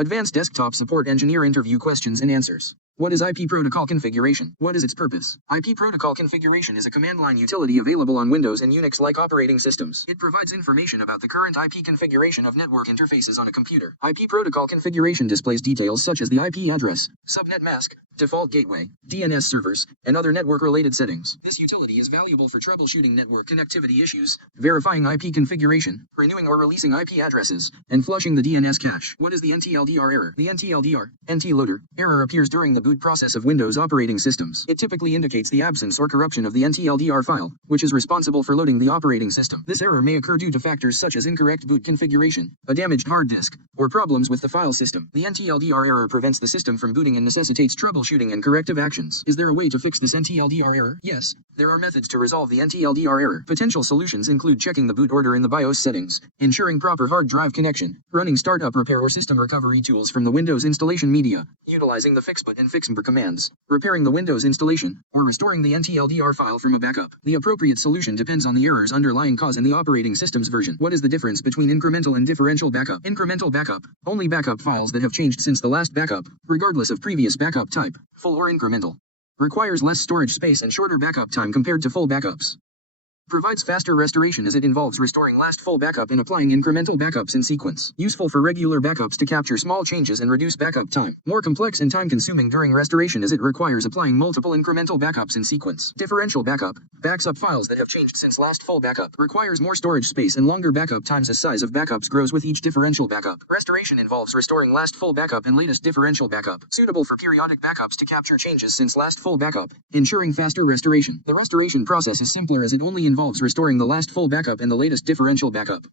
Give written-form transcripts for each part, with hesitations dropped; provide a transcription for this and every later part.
Advanced Desktop Support Engineer Interview Questions and Answers. What is IP protocol configuration? What is its purpose? IP protocol configuration is a command line utility available on Windows and Unix-like operating systems. It provides information about the current IP configuration of network interfaces on a computer. IP protocol configuration displays details such as the IP address, subnet mask, default gateway, DNS servers, and other network-related settings. This utility is valuable for troubleshooting network connectivity issues, verifying IP configuration, renewing or releasing IP addresses, and flushing the DNS cache. What is the NTLDR error? The NTLDR error appears during the boot process of Windows operating systems. It typically indicates the absence or corruption of the NTLDR file, which is responsible for loading the operating system. This error may occur due to factors such as incorrect boot configuration, a damaged hard disk, or problems with the file system. The NTLDR error prevents the system from booting and necessitates troubleshooting and corrective actions. Is there a way to fix this NTLDR error? Yes, there are methods to resolve the NTLDR error. Potential solutions include checking the boot order in the BIOS settings, ensuring proper hard drive connection, running startup repair or system recovery tools from the Windows installation media, utilizing the fixboot and fixmber commands, repairing the Windows installation, or restoring the NTLDR file from a backup. The appropriate solution depends on the error's underlying cause and the operating system's version. What is the difference between incremental and differential backup? Incremental backup, only backup files that have changed since the last backup, regardless of previous backup type. Full or incremental, requires less storage space and shorter backup time compared to full backups. Provides faster restoration as it involves restoring last full backup and applying incremental backups in sequence. Useful for regular backups to capture small changes and reduce backup time. More complex and time-consuming during restoration as it requires applying multiple incremental backups in sequence. Differential backup backs up files that have changed since last full backup. Requires more storage space and longer backup times as size of backups grows with each differential backup. Restoration involves restoring last full backup and latest differential backup. Suitable for periodic backups to capture changes since last full backup, ensuring faster restoration. The restoration process is simpler as it only involves restoring the last full backup and the latest differential backup.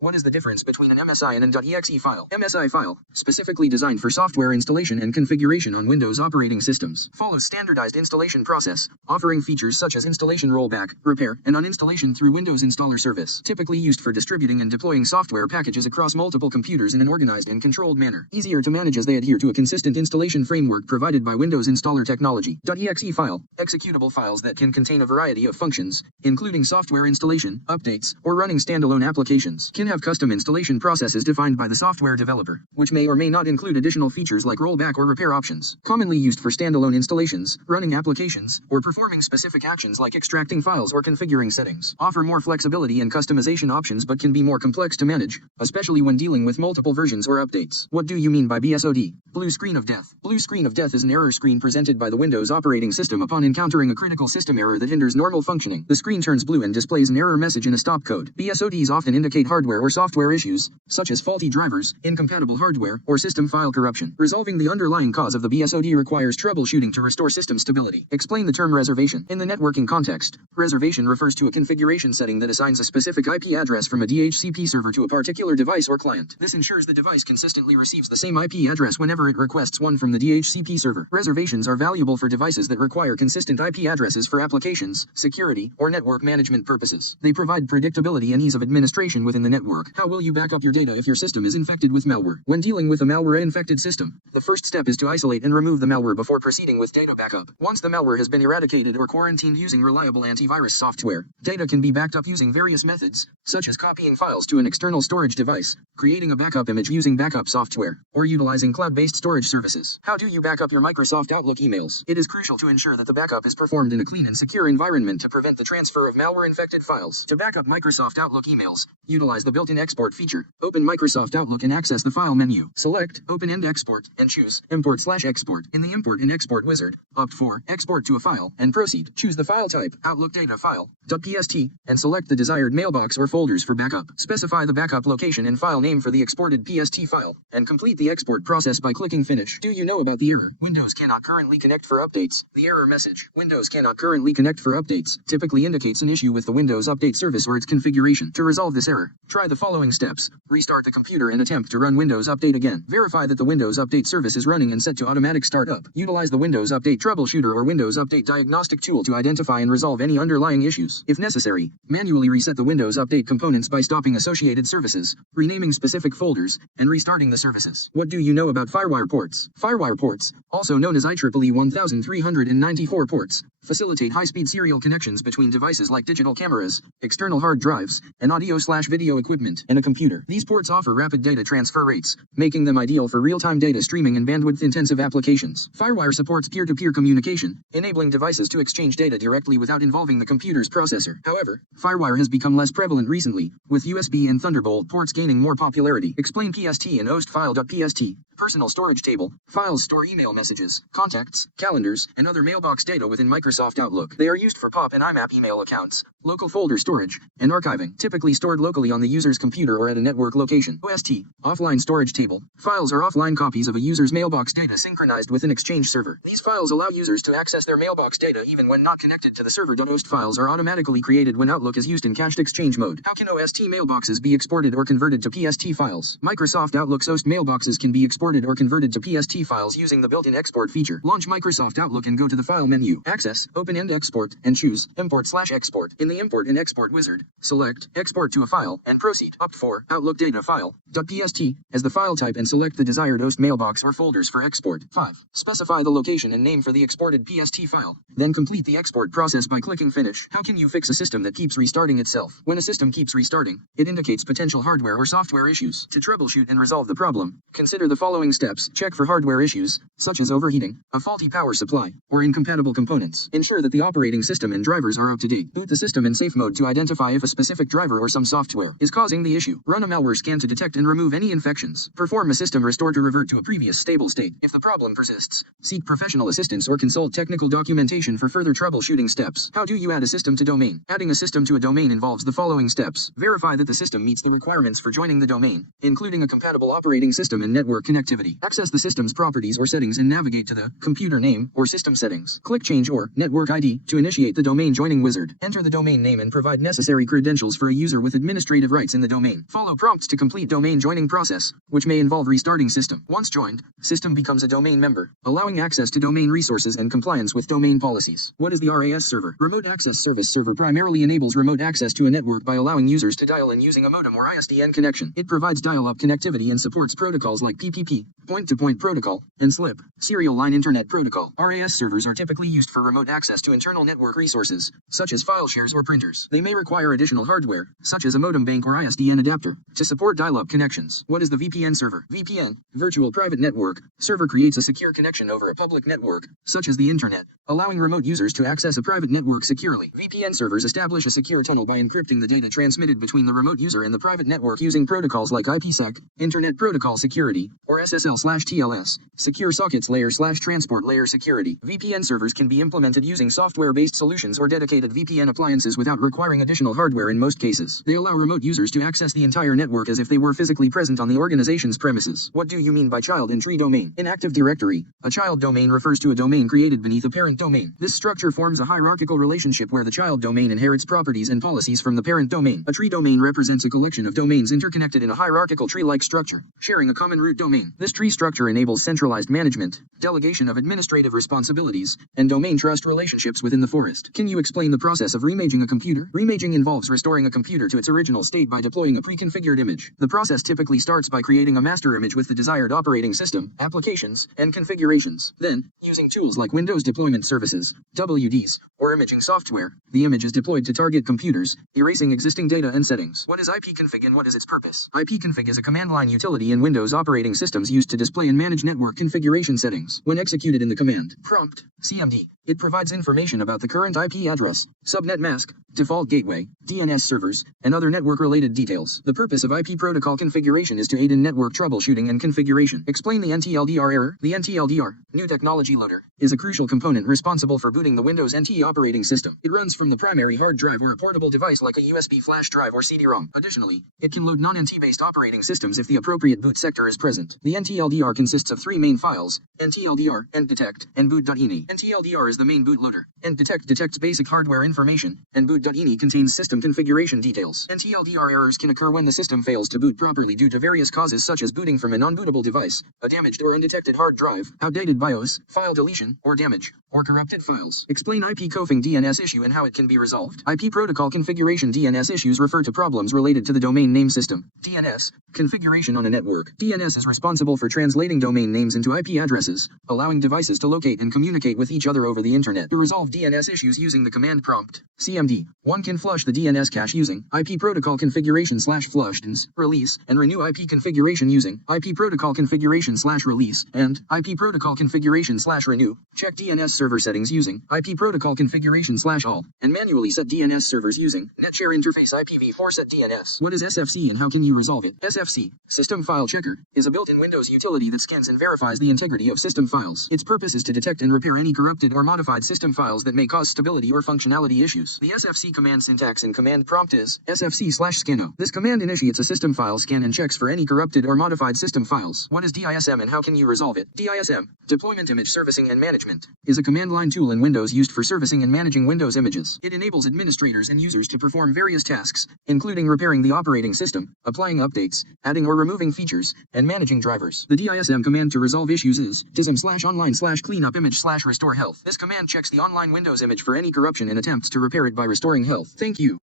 What is the difference between an MSI and an .exe file? MSI file, specifically designed for software installation and configuration on Windows operating systems, follows standardized installation process, offering features such as installation rollback, repair, and uninstallation through Windows Installer Service, typically used for distributing and deploying software packages across multiple computers in an organized and controlled manner. Easier to manage as they adhere to a consistent installation framework provided by Windows Installer Technology. .exe file, executable files that can contain a variety of functions, including software installation, updates, or running standalone applications. Can have custom installation processes defined by the software developer, which may or may not include additional features like rollback or repair options. Commonly used for standalone installations, running applications, or performing specific actions like extracting files or configuring settings. Offer more flexibility and customization options but can be more complex to manage, especially when dealing with multiple versions or updates. What do you mean by BSOD? Blue screen of death. Blue screen of death is an error screen presented by the Windows operating system upon encountering a critical system error that hinders normal functioning. The screen turns blue and displays an error message in a stop code. BSODs often indicate hardware or software issues, such as faulty drivers, incompatible hardware, or system file corruption. Resolving the underlying cause of the BSOD requires troubleshooting to restore system stability. Explain the term reservation. In the networking context, reservation refers to a configuration setting that assigns a specific IP address from a DHCP server to a particular device or client. This ensures the device consistently receives the same IP address whenever it requests one from the DHCP server. Reservations are valuable for devices that require consistent IP addresses for applications, security, or network management purposes. They provide predictability and ease of administration within the network. How will you back up your data if your system is infected with malware? When dealing with a malware-infected system, the first step is to isolate and remove the malware before proceeding with data backup. Once the malware has been eradicated or quarantined using reliable antivirus software, data can be backed up using various methods, such as copying files to an external storage device, creating a backup image using backup software, or utilizing cloud-based storage services. How do you back up your Microsoft Outlook emails? It is crucial to ensure that the backup is performed in a clean and secure environment to prevent the transfer of malware-infected files. To back up Microsoft Outlook emails, utilize the built-in export feature. Open Microsoft Outlook and access the File menu. Select Open and Export, and choose Import/Export. In the Import and Export wizard, opt for Export to a file, and proceed. Choose the file type, Outlook Data File, .pst, and select the desired mailbox or folders for backup. Specify the backup location and file name for the exported PST file, and complete the export process by clicking Finish. Do you know about the error? Windows cannot currently connect for updates. The error message, Windows cannot currently connect for updates, typically indicates an issue with the Windows Update service or its configuration. To resolve this error, try the following steps. Restart the computer and attempt to run Windows Update again. Verify that the Windows Update service is running and set to automatic startup. Utilize the Windows Update Troubleshooter or Windows Update Diagnostic tool to identify and resolve any underlying issues. If necessary, manually reset the Windows Update components by stopping associated services, renaming specific folders, and restarting the services. What do you know about firewall Firewire ports. Firewire ports, also known as IEEE 1394 ports, facilitate high-speed serial connections between devices like digital cameras, external hard drives, and audio/video equipment, and a computer. These ports offer rapid data transfer rates, making them ideal for real-time data streaming and bandwidth-intensive applications. Firewire supports peer-to-peer communication, enabling devices to exchange data directly without involving the computer's processor. However, Firewire has become less prevalent recently, with USB and Thunderbolt ports gaining more popularity. Explain PST and OST-file.pst. Personal storage table. Files store email messages, contacts, calendars, and other mailbox data within Microsoft Outlook. They are used for POP and IMAP email accounts, local folder storage, and archiving, typically stored locally on the user's computer or at a network location. OST. Offline storage table. Files are offline copies of a user's mailbox data synchronized with an Exchange server. These files allow users to access their mailbox data even when not connected to the server. OST files are automatically created when Outlook is used in cached exchange mode. How can OST mailboxes be exported or converted to PST files? Microsoft Outlook's OST mailboxes can be exported or converted to PST files using the built-in export feature. Launch Microsoft Outlook and go to the File menu. Access, Open-end Export, and choose Import/Export. In the Import and Export wizard, select Export to a file, and proceed. Opt for Outlook Data File, .pst, as the file type and select the desired OST mailbox or folders for export. 5. Specify the location and name for the exported PST file. Then complete the export process by clicking Finish. How can you fix a system that keeps restarting itself? When a system keeps restarting, it indicates potential hardware or software issues. To troubleshoot and resolve the problem, consider the following steps. Check for hardware issues, such as overheating, a faulty power supply, or incompatible components. Ensure that the operating system and drivers are up to date. Boot the system in safe mode to identify if a specific driver or some software is causing the issue. Run a malware scan to detect and remove any infections. Perform a system restore to revert to a previous stable state. If the problem persists, seek professional assistance or consult technical documentation for further troubleshooting steps. How do you add a system to domain? Adding a system to a domain involves the following steps. Verify that the system meets the requirements for joining the domain, including a compatible operating system and network connectivity. Access the system's properties or settings and navigate to the computer name or system settings. Click Change or Network ID to initiate the domain joining wizard. Enter the domain name and provide necessary credentials for a user with administrative rights in the domain. Follow prompts to complete domain joining process, which may involve restarting system. Once joined, system becomes a domain member, allowing access to domain resources and compliance with domain policies. What is the RAS server? Remote Access Service Server primarily enables remote access to a network by allowing users to dial in using a modem or ISDN connection. It provides dial-up connectivity and supports protocols like PPP, point-to-point protocol, and SLIP, serial line internet protocol. RAS servers are typically used for remote access to internal network resources, such as file shares or printers. They may require additional hardware, such as a modem bank or ISDN adapter, to support dial-up connections. What is the VPN server? VPN, Virtual Private Network, server creates a secure connection over a public network, such as the internet, allowing remote users to access a private network securely. VPN servers establish a secure tunnel by encrypting the data transmitted between the remote user and the private network using protocols like IPsec, Internet Protocol Security, or SSL/TLS, Secure Sockets Layer/Transport Layer Security. VPN servers can be implemented using software-based solutions or dedicated VPN appliances without requiring additional hardware in most cases. They allow remote users to access the entire network as if they were physically present on the organization's premises. What do you mean by child and tree domain? In Active Directory, a child domain refers to a domain created beneath a parent domain. This structure forms a hierarchical relationship where the child domain inherits properties and policies from the parent domain. A tree domain represents a collection of domains interconnected in a hierarchical tree-like structure, sharing a common root domain. This tree structure enables centralized management, delegation of administrative responsibilities, and domain trust relationships within the forest. Can you explain the process of reimaging a computer? Reimaging involves restoring a computer to its original state by deploying a pre-configured image. The process typically starts by creating a master image with the desired operating system, applications, and configurations. Then, using tools like Windows Deployment Services, WDs, or imaging software, the image is deployed to target computers, erasing existing data and settings. What is ipconfig and what is its purpose? Ipconfig is a command line utility in Windows operating systems used to display and manage network configuration settings. When executed in the command prompt, CMD, it provides information about the current IP address, subnet mask, default gateway, DNS servers, and other network-related details. The purpose of IP protocol configuration is to aid in network troubleshooting and configuration. Explain the NTLDR error. The NTLDR, New Technology Loader, is a crucial component responsible for booting the Windows NT operating system. It runs from the primary hard drive or a portable device like a USB flash drive or CD-ROM. Additionally, it can load non-NT-based operating systems if the appropriate boot sector is present. The NTLDR consists of three main files: NTLDR, NDetect, and boot.ini. NTLDR is the main bootloader. NDetect detects basic hardware information, and boot.ini contains system configuration details. NTLDR errors can occur when the system fails to boot properly due to various causes such as booting from a non-bootable device, a damaged or undetected hard drive, outdated BIOS, file deletion, or damage. or corrupted files. Explain IP config DNS issue and how it can be resolved. IP protocol configuration DNS issues refer to problems related to the domain name system. DNS configuration on a network. DNS is responsible for translating domain names into IP addresses, allowing devices to locate and communicate with each other over the internet. To resolve DNS issues using the command prompt, CMD. One can flush the DNS cache using IP protocol configuration /flush release and renew IP configuration using IP protocol configuration /release and IP protocol configuration /renew. Check DNS server settings using IP protocol configuration /all and manually set DNS servers using NetShare interface IPv4 set DNS. What is SFC and how can you resolve it? SFC, System File Checker, is a built-in Windows utility that scans and verifies the integrity of system files. Its purpose is to detect and repair any corrupted or modified system files that may cause stability or functionality issues. The SFC command syntax and command prompt is SFC/scanno. This command initiates a system file scan and checks for any corrupted or modified system files. What is DISM and how can you resolve it? DISM, Deployment Image Servicing and Management, is a command line tool in Windows used for servicing and managing Windows images. It enables administrators and users to perform various tasks, including repairing the operating system, applying updates, adding or removing features, and managing drivers. The DISM command to resolve issues is dism/online/cleanup image/restore health. This command checks the online Windows image for any corruption and attempts to repair it by restoring health. Thank you.